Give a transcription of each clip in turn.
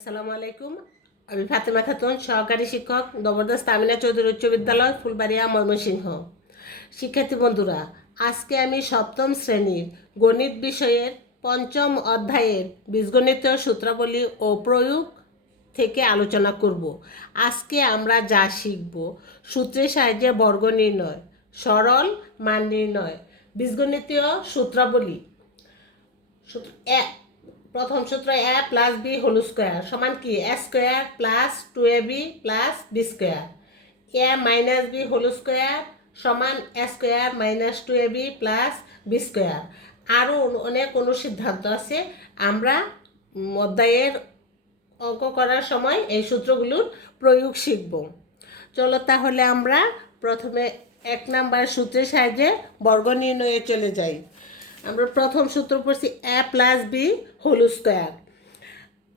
আসসালামু আলাইকুম। আমি ফাতেমা খাতুন, সহকারী শিক্ষক, জবরদস্ত আমিনা চৌধুরী উচ্চ বিদ্যালয়, ফুলবাড়িয়া, ময়মনসিংহ। শিক্ষার্থী বন্ধুরা, আজকে আমি সপ্তম শ্রেণীর গণিত বিষয়ের পঞ্চম অধ্যায়ের বীজগণিতীয় সূত্রাবলী ও প্রয়োগ থেকে আলোচনা করব। আজকে আমরা যা শিখব: সূত্রের সাহায্যে বর্গ নির্ণয়, সরল মান নির্ণয়, বীজগণিতীয় সূত্রাবলী। প্রথম সূত্র A plus B whole square সমান কি এ square plus 2ab plus B square. এ মাইনাস বি হোল স্কোয়ার সমান এ square minus 2ab plus B square. আরও অনেক অনুসিদ্ধান্ত আছে। আমরা অধ্যায়ের অঙ্ক করার সময় এই সূত্রগুলোর প্রয়োগ শিখব। চলো তাহলে আমরা প্রথমে 1 নাম্বার সূত্রের সাহায্যে বর্গ নির্ণয়ে চলে যাই। আমরা প্রথম সূত্র পড়ছি এ প্লাস বি হোল স্কোয়ার।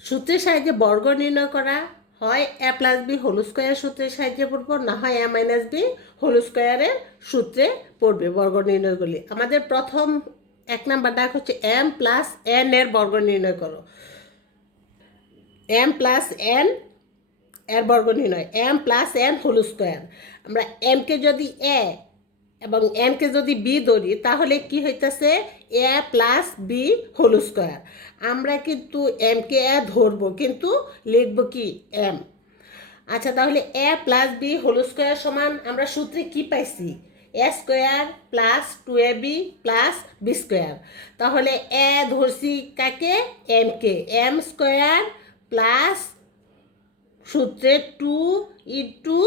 সূত্রের সাহায্যে বর্গ নির্ণয় করা হয় এ প্লাস বি হোল স্কোয়ার সূত্রের সাহায্যে পড়বো, না হয় এ মাইনাস বি হোল স্কোয়ারের সূত্রে পড়বে বর্গ নির্ণয়গুলি। আমাদের প্রথম 1 নাম্বার ডাক হচ্ছে এম প্লাস এন এর বর্গ নির্ণয় করো। এম প্লাস এন এর বর্গ নির্ণয়, M plus N whole square. আমরা এমকে যদি এ এবং এনকে যদি বি ধরি তাহলে কি হইতেছে এ প্লাস বি হোল স্কোয়ার। আমরা কিন্তু এমকে এ ধরবো কিন্তু লিখব কি এম। আচ্ছা, তাহলে A plus B whole square সমান আমরা সূত্রে কি পাইছি? A square plus 2ab plus B square. তাহলে এ ধরছি কাকে? এমকে। এম স্কোয়ার প্লাস সূত্রে 2 ইন্টু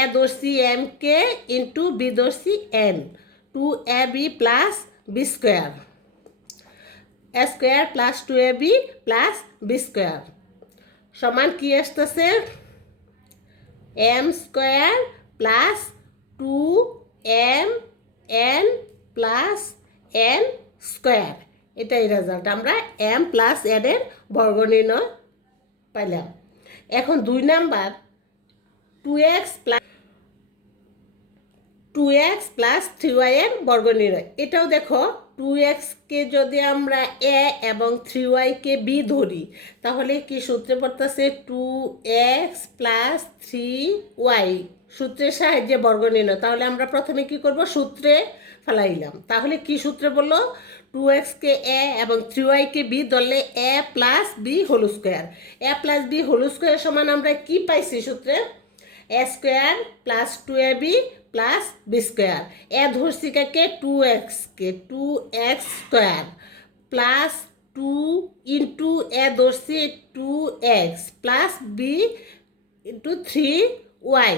এ ধরছি এমকে ইন্টু বি ধরছি N, 2ab plus B square. এ square plus 2ab plus B square সমান কি আসতেছে? M square plus 2m n plus n square. এটাই রেজাল্ট। আমরা এম প্লাস এন এর বর্গ নির্ণয় পাইলাম। এখন 2 নাম্বার 2x প্লাস 3y এর বর্গ নির্ণয়। এটাও দেখো 2x কে যদি আমরা এ এবং 3y কে বি ধরি তাহলে কি সূত্রে পড়তেছে 2x প্লাস 3y সূত্রের সাহায্যে বর্গ নির্ণয়। তাহলে আমরা প্রথমে কি করব? সূত্রে ফেলাইলাম। তাহলে কি সূত্রে বললো? 2x কে এ এবং 3y কে বি ধরলে A plus B whole square. A plus B whole square সমান আমরা কি পাইছি সূত্রে? A square plus 2ab plus B square. এ ধরছি কাকে? 2x কে, 2x স্কোয়ার প্লাস 2 ইন্টু এ ধরছি 2x plus B into 3y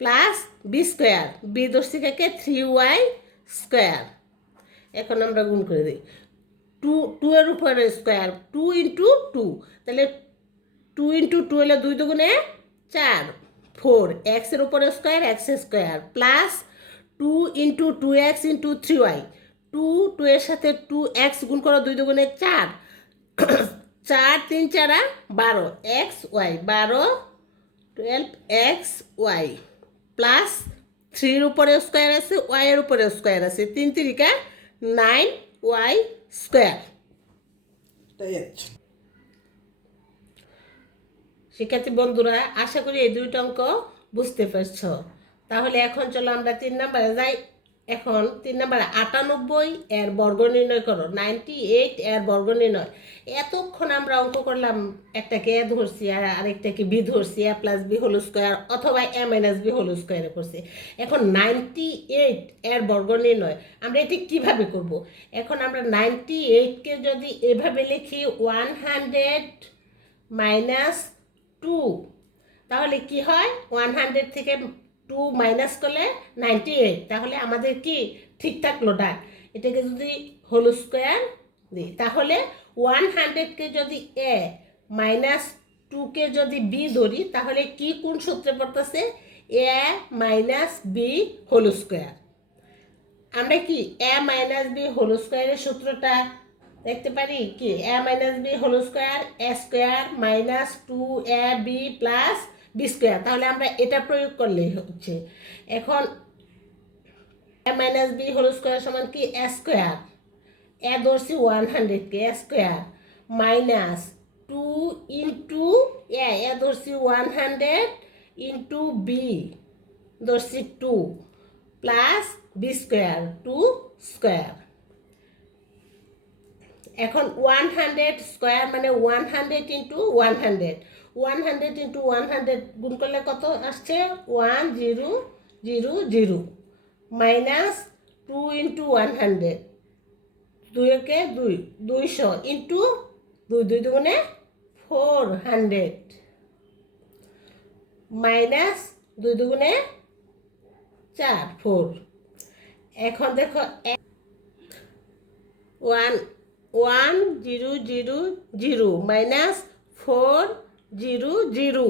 plus B square. B ধরছি কাকে? 3y square. এখন আমরা গুণ করে দিই। 2 এর উপরে স্কোয়ার, 2 ইন্টু 2, তাহলে 2 ইন্টু 2 হলে 2 দুগুণে 4, 4 এক্সের উপরে square x square plus 2 into 2x into 3y, 2 এর সাথে 2x গুণ করো, 2 দুগুণে 4, 4 3 4 12 X Y, 12 12 X Y plus 3 এর উপরে স্কোয়ার আছে, ওয়াই এর উপরে স্কোয়ার আছে, 3 3 9y স্কোয়ার। শিক্ষার্থী বন্ধুরা, আশা করি এই 2টা অঙ্ক বুঝতে পারছ। তাহলে এখন চলো আমরা 3 নাম্বারে যাই। এখন 3 নাম্বারে 98 এর বর্গ নির্ণয় করো। 98 এর বর্গ নির্ণয়। এতক্ষণ আমরা অঙ্ক করলাম, একটাকে এ ধরছি আর আরেকটাকে বি ধরছি, এ প্লাস বি হোল স্কোয়ার অথবা এ মাইনাস বি হোল স্কোয়ারে করছি। এখন 98 এর বর্গ নির্ণয় আমরা এটি কিভাবে করব? এখন আমরা 98কে যদি এভাবে লিখি 100 মাইনাস 2, তাহলে কি হয়? 100 থেকে 2 মাইনাস করলে 98। তাহলে আমাদের কি ঠিক থাকলো ডাক। এটাকে যদি হোল স্কোয়ার দিই তাহলে 100কে যদি এ মাইনাস 2কে যদি বি ধরি তাহলে কি কোন সূত্রে পড়তেছে? এ মাইনাস বি হোল স্কোয়ার। আমরা কি এ মাইনাস বি হোল স্কোয়ারের সূত্রটা দেখতে পারি কি? A minus B whole square A square minus 2ab plus B square. তাহলে আমরা এটা প্রয়োগ করলেই হচ্ছে। এখন a minus B whole square সমান কি? এ স্কোয়ার, এ ধরছি 100কে, a square minus two into এ ধরছি 100 ইন্টু বি ধরছি 2 প্লাস বি স্কোয়ার 2 স্কোয়ার। এখন 100 স্কোয়ার মানে 100 ইন্টু 100 100 ইন্টু 100 গুণ করলে কত আসছে 1000 মাইনাস 2 ইন্টু 100 2 2 200 ইন্টু 2 2 দুগুণে 400 মাইনাস 2 দুগুণে 4 4। এখন দেখো 1000 মাইনাস 400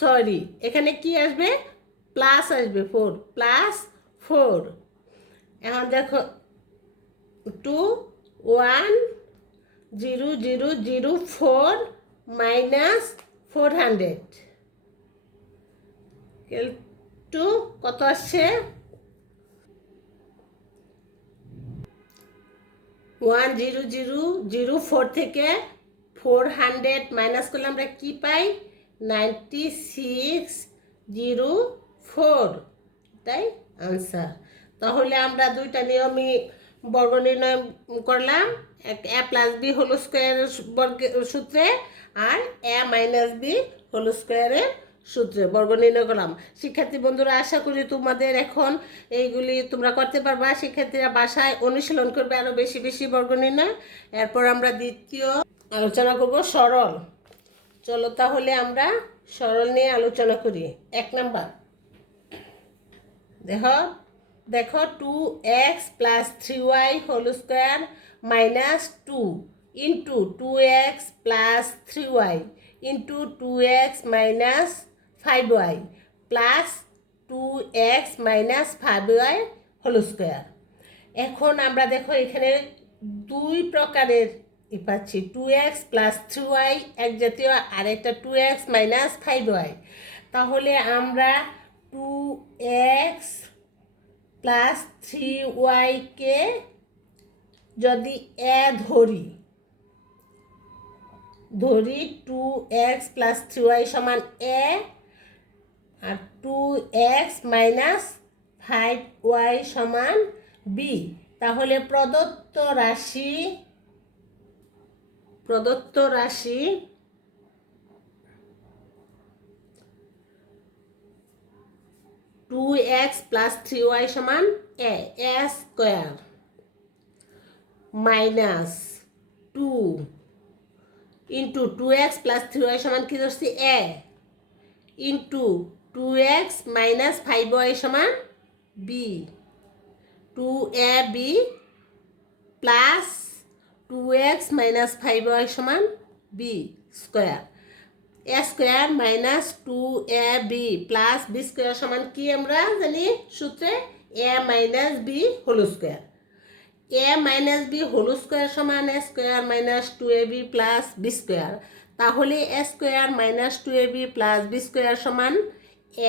সরি এখানে কি আসবে প্লাস আসবে 4 প্লাস 4। এখন দেখো 21004 মাইনাস 400 টু কত আসছে 1004 থেকে 400 মাইনাস করলে আমরা কি পাই 9604 তাই আনসার। তাহলে আমরা দুইটা নিয়মই বর্গ নির্ণয় করলাম, এ প্লাস বি হোল স্কোয়ারের বর্গের সূত্রে আর এ মাইনাস বি হোল স্কোয়ারের সূত্রে বর্গ নির্ণয় করলাম। শিক্ষার্থী বন্ধুরা আশা করি তোমাদের এখন এইগুলি তোমরা করতে পারবা। শিক্ষার্থীরা বাসায় অনুশীলন করবে আরও বেশি বেশি বর্গ নির্ণয়। এরপর আমরা দ্বিতীয় আলোচনা করব সরল। চলো তাহলে আমরা সরল নিয়ে আলোচনা করি। 1 নাম্বার দেখো 2x plus 3y whole square minus 2 into 2x plus 3y into 2x minus 5y plus 2x minus 5y whole square. এখন আমরা দেখো এখানে দুই প্রকারের পাচ্ছি 2x প্লাস 3y এক জাতীয় আর একটা 2x মাইনাস 5y। তাহলে আমরা 2x প্লাস 3y কে যদি এ ধরি 2x প্লাস 3y সমান এ আর 2x মাইনাস 5y সমান বি। তাহলে প্রদত্ত রাশি 2x প্লাস 3y সমান এ square minus 2 into 2x plus 3y সমান কি ধরছি এ ইন্টু 2x মাইনাস 5y সমান B 2ab plus 2x minus 5y সমান বি স্কোয়ার এ square minus 2ab plus B square সমান কি আমরা জানি সূত্রে a minus B whole square. A minus B whole square সমান এ square minus 2ab plus B square. তাহলে a square minus 2ab plus B square সমান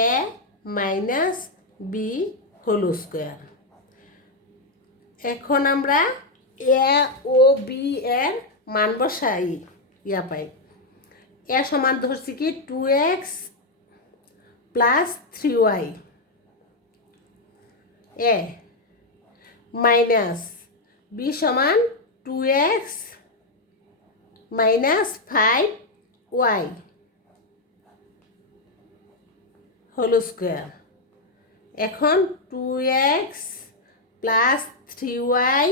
a minus B whole square. এখন আমরা এ ও বি এর মান বসাই পাই। এ সমান ধরছি কি 2x প্লাস 3y এ মাইনাস বি সমান 2x minus 5y whole square. এখন 2x plus 3y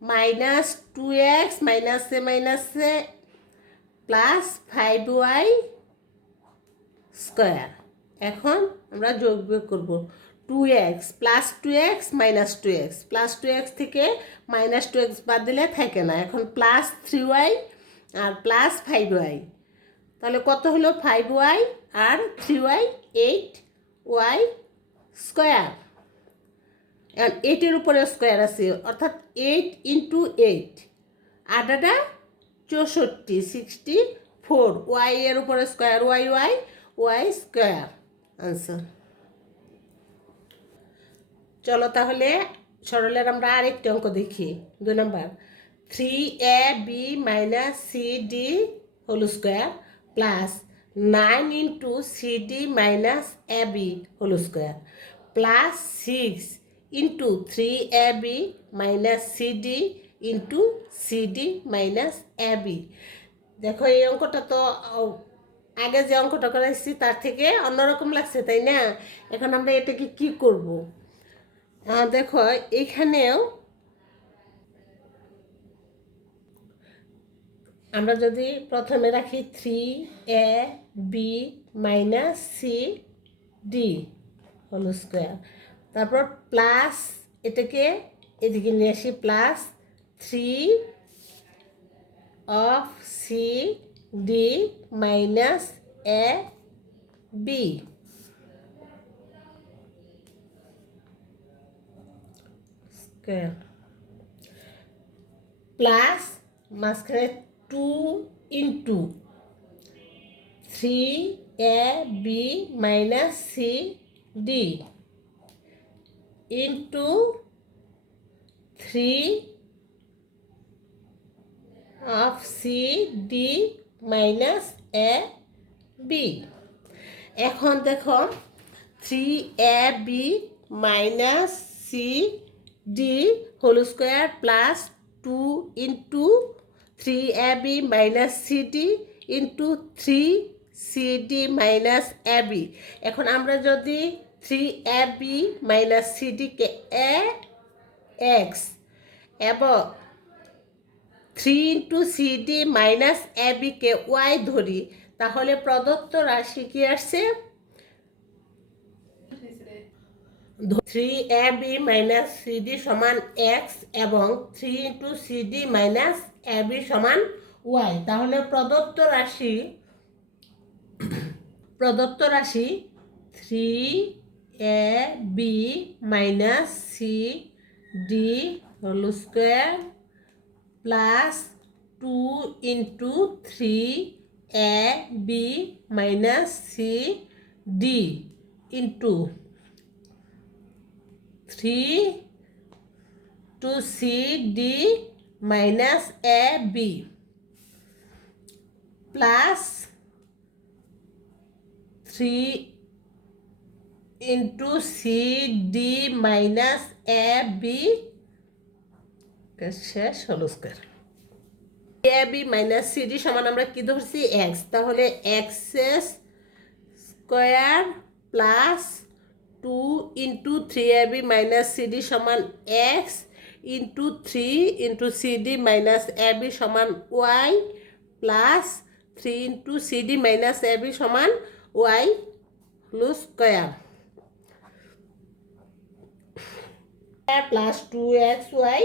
minus 2x মাইনাসে প্লাস 5y স্কোয়ার। এখন আমরা যোগ বিয়োগ করব 2x plus 2x minus 2x plus 2x থেকে মাইনাস 2x বাদ দিলে থাকে না। এখন প্লাস 3y আর প্লাস 5y তাহলে কত হলো 5y আর 3y 8y স্কোয়ার। এখন 8-এর উপরে স্কোয়ার আছে অর্থাৎ 8 ইন্টু 8 8টা 64 64 y এর উপরে স্কোয়ার y স্কোয়ার আনসার। চলো তাহলে সরলের আমরা আরেকটি অঙ্ক দেখি 2 number 3ab minus cd whole square plus 9 into CD minus AB whole square plus 6 into 3ab minus CD into CD minus AB. দেখো এই অঙ্কটা তো আগে যে অঙ্কটা করাইছি তার থেকে অন্যরকম লাগছে, তাই না? এখন আমরা এটাকে কি করব? দেখো এইখানেও আমরা যদি প্রথমে রাখি 3ab minus C D whole square, তারপর প্লাস এটাকে এদিকে নিয়ে আসি plus 3 of C D minus A B square plus মাঝখানে 2 into 3ab minus C D into 3 of C D minus A B. এখন দেখো 3ab minus C D whole square plus 2 into 3ab minus C D into 3cd minus AB. এখন আমরা যদি 3ab minus সিডিকে X এবং 3 into CD minus এবিকে Y ধরি, তাহলে প্রদত্ত রাশি কি আসছে? 3ab মাইনাস সিডি সমান এক্স এবং 3 ইন্টু সিডি মাইনাস এবি সমান ওয়াই। তাহলে প্রদত্ত রাশি 3ab minus CD whole square plus 2 into 3ab minus CD into 3 to cd minus ab plus 3 into cd minus ab শেষ হোল স্কোয়ার। ab মাইনাস c d সমান আমরা কি ধরছি? এক্স। তাহলে x square plus 2 into 3ab minus c d সমান x into 3 into CD minus AB সমান y plus 3 into CD minus AB সমান y whole square plus 2xy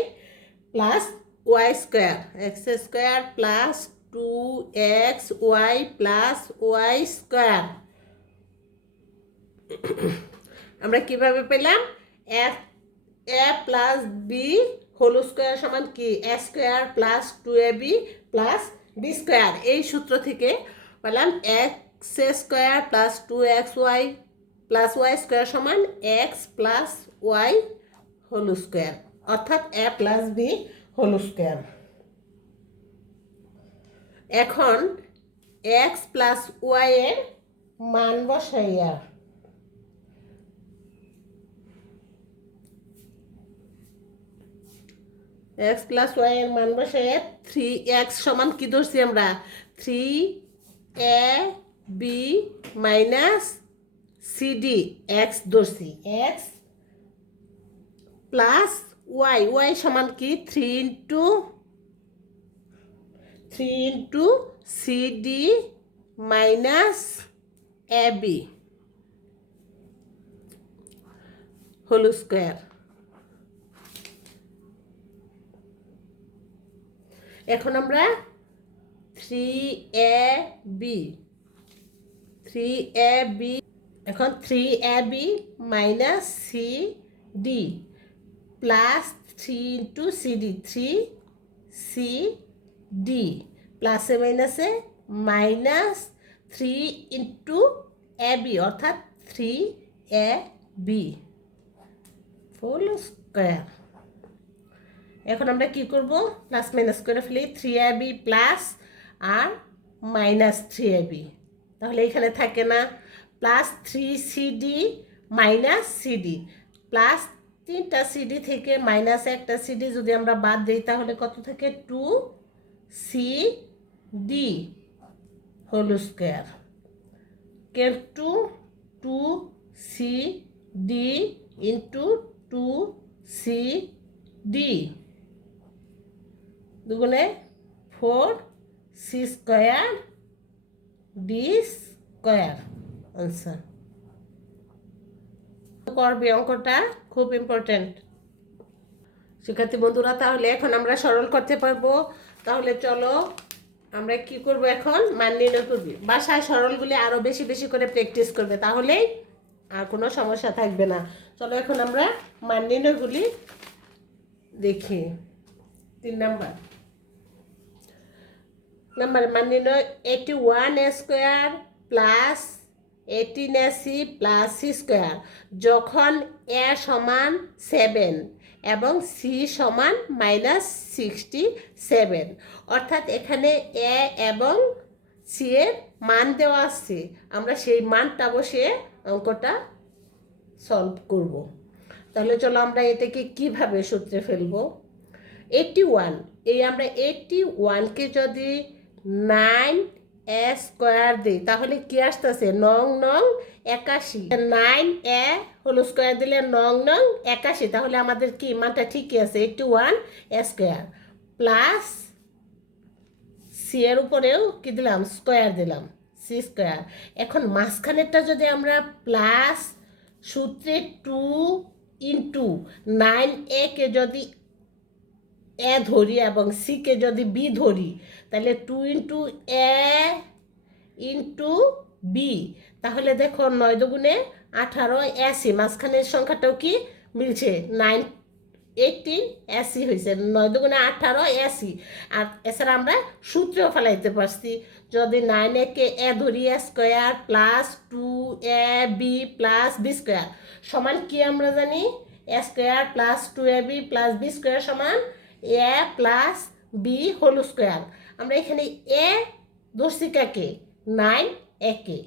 plus y square x square plus 2xy plus y square. আমরা কিভাবে পেলাম? A plus B whole square সমান কি? এ square plus 2ab plus B square. এই সূত্র থেকে পেলাম x square plus 2xy plus y square সমান x plus y whole square, অর্থাৎ a plus B whole square. এখন এক্স প্লাস ওয়াই এর মান বসাইয়া এক্স প্লাস ওয়াই এর মান বসাইয়া 3x সমান কি ধরছি আমরা? 3ab মাইনাস সিডি এক্স ধরছি, এক্স প্লাস ওয়াই ওয়াই সমান কি? 3 into CD minus AB whole square. এখন আমরা 3ab এখন 3ab minus CD plus 3 into CD 3cd প্লাসে মাইনাসে মাইনাস 3 ইন্টু এবি অর্থাৎ 3ab হোল স্কোয়ার। এখন আমরা কি করব? প্লাস মাইনাস করে ফেলি। 3ab প্লাস আর মাইনাস 3ab, তাহলে এখানে থাকে না plus 3cd minus CD, plus 3টা সিডি থেকে মাইনাস একটা সিডি যদি আমরা বাদ দিই তাহলে কত থাকে 2cd হোল স্কোয়ার কেল টু 2cd ইন্টু 2cd দুগুণে 4c square D square answer. করবে অঙ্কটা খুব ইম্পর্টেন্ট শিক্ষার্থী বন্ধুরা। তাহলে এখন আমরা সরল করতে পারবো। তাহলে চলো আমরা কি করব, এখন মান নির্ণয় করবি। বাসায় সরলগুলি আরো বেশি বেশি করে প্র্যাকটিস করবে, তাহলেই আর কোনো সমস্যা থাকবে না। চলো এখন আমরা মান নির্ণয়গুলি দেখি। 3 নাম্বার মান নির্ণয় 81a square plus 18ac plus C square যখন এ সমান 7 এবং সি সমান -67, অর্থাৎ এখানে এ এবং সি এর মান দেওয়া আছে, আমরা সেই মানটা বসে অঙ্কটা সলভ করব। তাহলে চলো আমরা এটাকে কিভাবে সূত্রে ফেলবো। 81, এই আমরা 81কে যদি 9a স্কোয়ার দিই তাহলে কি আসতেছে 9 81, 9a হোল স্কোয়ার দিলে 9 81, তাহলে আমাদের কি মানটা ঠিকই আছে 81a স্কোয়ার প্লাস সি এর উপরেও কি দিলাম স্কোয়ার দিলাম সি স্কোয়ার। এখন মাঝখানেরটা যদি আমরা প্লাস সূত্রে 2 ইন্টু 9a কে যদি এ ধরি এবং সি কে যদি বি ধরি তাহলে 2 ইন্টু এ ইন্টু বি, তাহলে দেখো 9 দুগুণে 18 80, মাঝখানের সংখ্যাটাও কি মিলছে 9 18 80 হয়েছে, 9 দুগুণে 18 80। আর এছাড়া আমরা সূত্রেও ফেলাইতে পারছি, যদি 9 কে এ ধরি a square plus 2ab plus B square সমান কি আমরা জানি a square plus 2ab plus B square সমান a plus B whole square. আমরা এখানে এ ধরছি কাকে 9a কে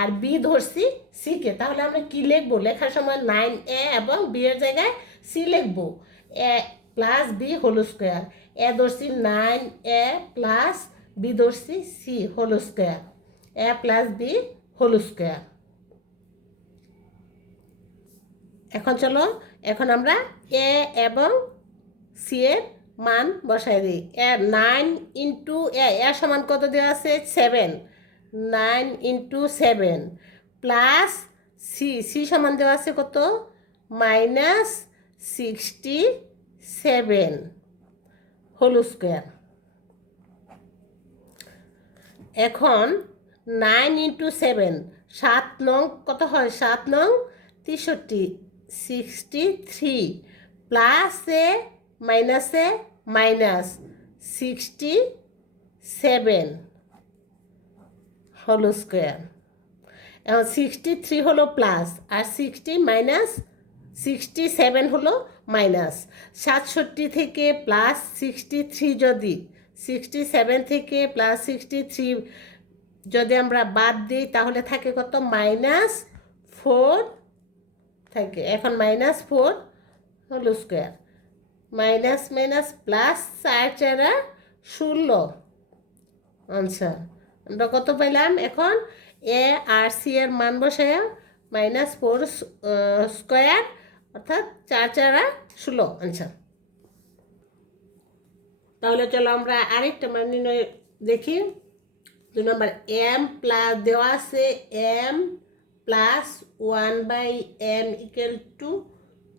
আর বি ধরছি সি কে, তাহলে আমরা কি লিখবো, লেখার সময় 9a এবং বি এর জায়গায় সি লিখবো এ প্লাস বি হোল স্কোয়ার। এ ধরছি 9a প্লাস বি ধরছি C whole square, A plus B whole square. এখন চলো এখন আমরা এ এবং সি এর মান বসাই দিই। এ 9 ইন্টু এ সমান কত দেওয়া আছে 7, 9 ইন্টু 7 প্লাস সি সমান দেওয়া আছে কত -67 হোল স্কোয়ার। এখন 9 ইন্টু 7 7 নং কত হয় 7 নং 63, 63 প্লাস এ মাইনাসে মাইনাস 67 হোল স্কোয়ার। এখন 63 হলো প্লাস আর 60 মাইনাস 67 হলো মাইনাস। 67 থেকে প্লাস 63 যদি 67 থেকে প্লাস 63 যদি আমরা বাদ দিই তাহলে থাকে কত -4 থাকে। এখন -4 whole square minus minus plus 4 4 16 answer. আমরা কত পেলাম এখন এ আর সি এর মান বসায় -4 স্কোয়ার অর্থাৎ 4 4 16 আনসার। তাহলে চলো আমরা আরেকটা মান নির্ণয় দেখি। 2 নম্বর এম প্লাস দেওয়া আছে এম প্লাস 1/m =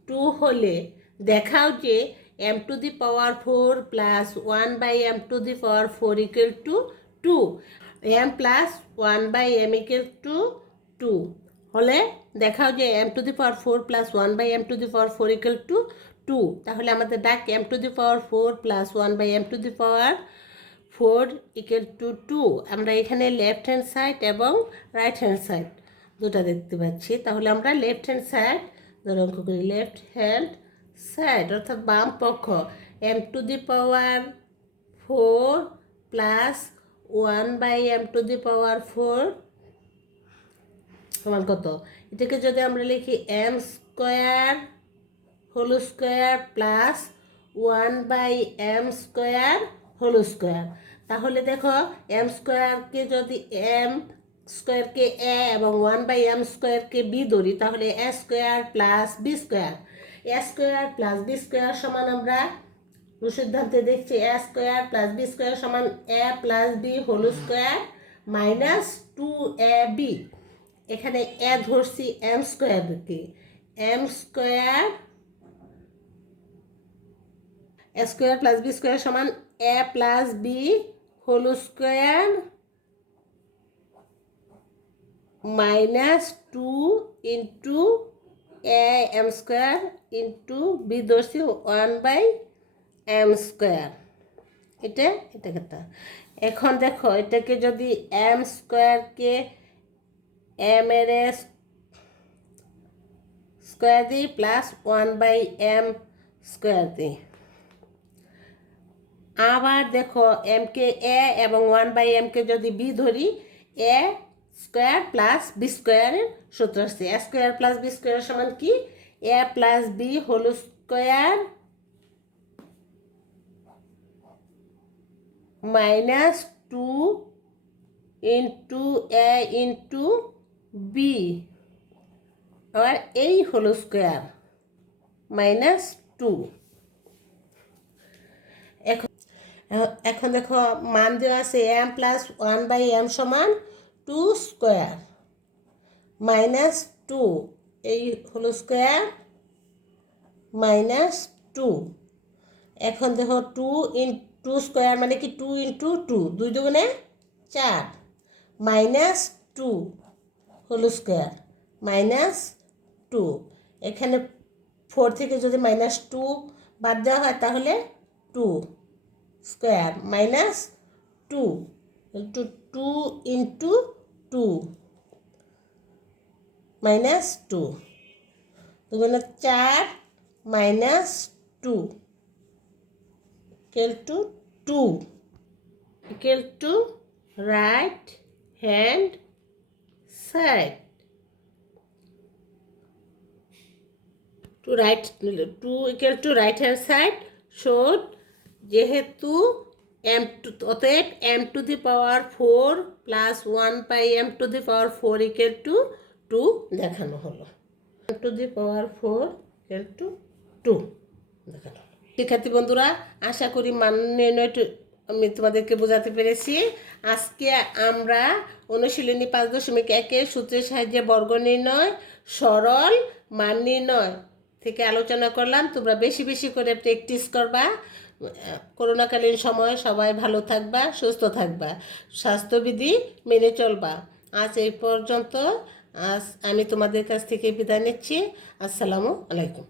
2 হলে দেখাও যে m⁴ plus 1/m⁴ = 2। m plus 1/m = 2 হলে দেখাও যে m⁴ প্লাস 1/m⁴ = 2। তাহলে আমাদের ডাক m⁴ প্লাস 1/m⁴ = 2। আমরা এখানে লেফট হ্যান্ড সাইড এবং রাইট হ্যান্ড সাইড দুটা দেখতে পাচ্ছি। তাহলে আমরা লেফট হ্যান্ড সাইড ধরে অঙ্ক করি। লেফট হ্যান্ড সাইড অর্থাৎ বাম পক্ষ m⁴ প্লাস 1/m⁴ সমান কত? এটাকে যদি আমরা লিখি m² whole square plus 1/m² তাহলে দেখো m²কে যদি m² a এবং 1/m² b ধরি তাহলে a² প্লাস b² সমান আমরা সিদ্ধান্তে দেখছি a² প্লাস b² সমান a প্লাস b whole square minus 2ab। এখানে এ ধরছি m² a² প্লাস b² সমান a প্লাস b whole square minus 2 into am² into B ধরছি 1/m²। এটা কথা। এখন দেখো এটাকে যদি m²কে m এর স্কোয়ার দিই প্লাস 1/m² দিই। আবার দেখো m-কে a এবং 1/m-কে যদি b ধরি a² প্লাস b² সূত্র আসছে a² প্লাস b² সমান কি a প্লাস b whole square minus 2 into a into b আর এই হোল স্কোয়ার মাইনাস 2। এখন দেখো মান দেওয়া আছে m প্লাস 1/m সমান 2² মাইনাস 2 এই হোল স্কোয়ার মাইনাস 2। এখন দেখো 2² মানে কি 2 ইন্টু 2 2 দুগুণে 4 মাইনাস 2 হোল স্কোয়ার মাইনাস 2। এখানে 4 থেকে যদি মাইনাস 2 বাদ দেওয়া হয় তাহলে 2² মাইনাস 2 ইন্টু 2 ইন্টু 2 মাইনাস 2 দুগুণে 4 minus 2 equal to 2 equal to right hand side to equal to right hand side showed যেহেতু অতএব m⁴ plus 1/m⁴ equal to 2 দেখানো হলো। m⁴ equal to 2 দেখানো হলো। শিক্ষার্থী বন্ধুরা, আশা করি মান নির্ণয়টি আমি তোমাদেরকে বোঝাতে পেরেছি। আজকে আমরা অনুশীলনী 5.1 সূত্রের সাহায্যে বর্গ নির্ণয়, সরল মান নির্ণয় থেকে আলোচনা করলাম। তোমরা বেশি বেশি করে প্র্যাকটিস করবা। করোনাকালীন সময় সবাই ভালো থাকবা, সুস্থ থাকবা, স্বাস্থ্যবিধি মেনে চলবা। আজ এই পর্যন্ত। আজ আমি তোমাদের কাছ থেকে বিদায় নিচ্ছি। আসসালামু আলাইকুম।